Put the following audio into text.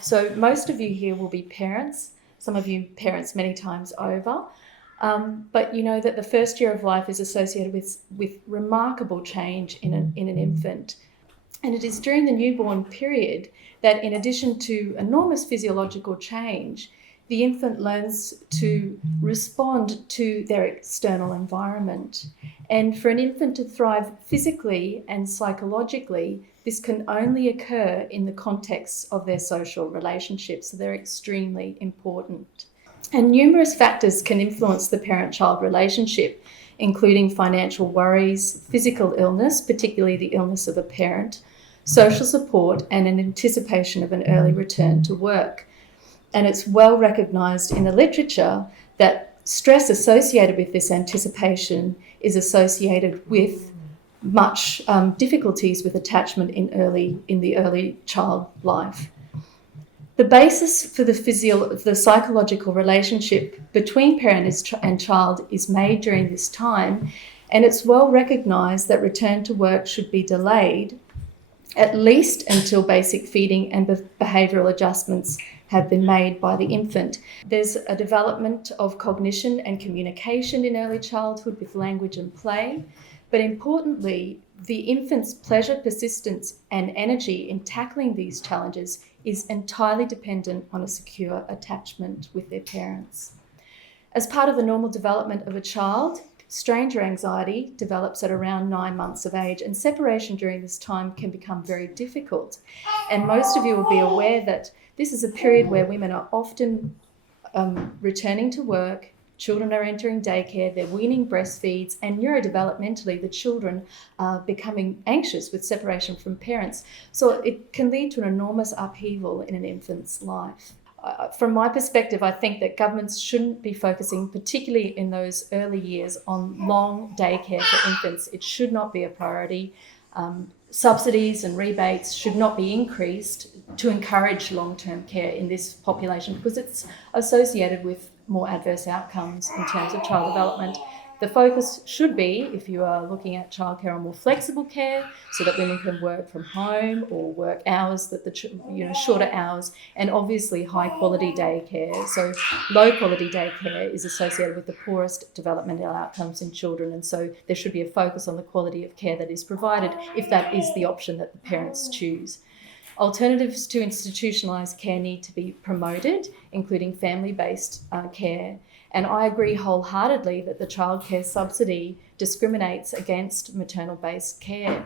So most of you here will be parents, some of you parents many times over, but you know that the first year of life is associated with remarkable change in an infant. And it is during the newborn period that, in addition to enormous physiological change, the infant learns to respond to their external environment. And for an infant to thrive physically and psychologically, this can only occur in the context of their social relationships. So they're extremely important. And numerous factors can influence the parent-child relationship, including financial worries, physical illness, particularly the illness of a parent, social support, and an anticipation of an early return to work. And it's well recognised in the literature that stress associated with this anticipation is associated with much difficulties with attachment in the early child life. The basis for the psychological relationship between parent and child is made during this time, and it's well recognised that return to work should be delayed at least until basic feeding and behavioural adjustments have been made by the infant. There's a development of cognition and communication in early childhood with language and play, but importantly, the infant's pleasure, persistence, and energy in tackling these challenges is entirely dependent on a secure attachment with their parents. As part of the normal development of a child, stranger anxiety develops at around 9 months of age, and separation during this time can become very difficult. And most of you will be aware that this is a period where women are often returning to work, children are entering daycare, they're weaning breastfeeds, and neurodevelopmentally the children are becoming anxious with separation from parents. So it can lead to an enormous upheaval in an infant's life. From my perspective, I think that governments shouldn't be focusing, particularly in those early years, on long daycare for infants. It should not be a priority. Subsidies and rebates should not be increased to encourage long-term care in this population because it's associated with more adverse outcomes in terms of child development. The focus should be, if you are looking at childcare, on more flexible care so that women can work from home or work hours shorter hours, and obviously high quality daycare. So low quality daycare is associated with the poorest developmental outcomes in children, and so there should be a focus on the quality of care that is provided if that is the option that the parents choose. Alternatives to institutionalised care need to be promoted, including family-based care. And I agree wholeheartedly that the childcare subsidy discriminates against maternal-based care.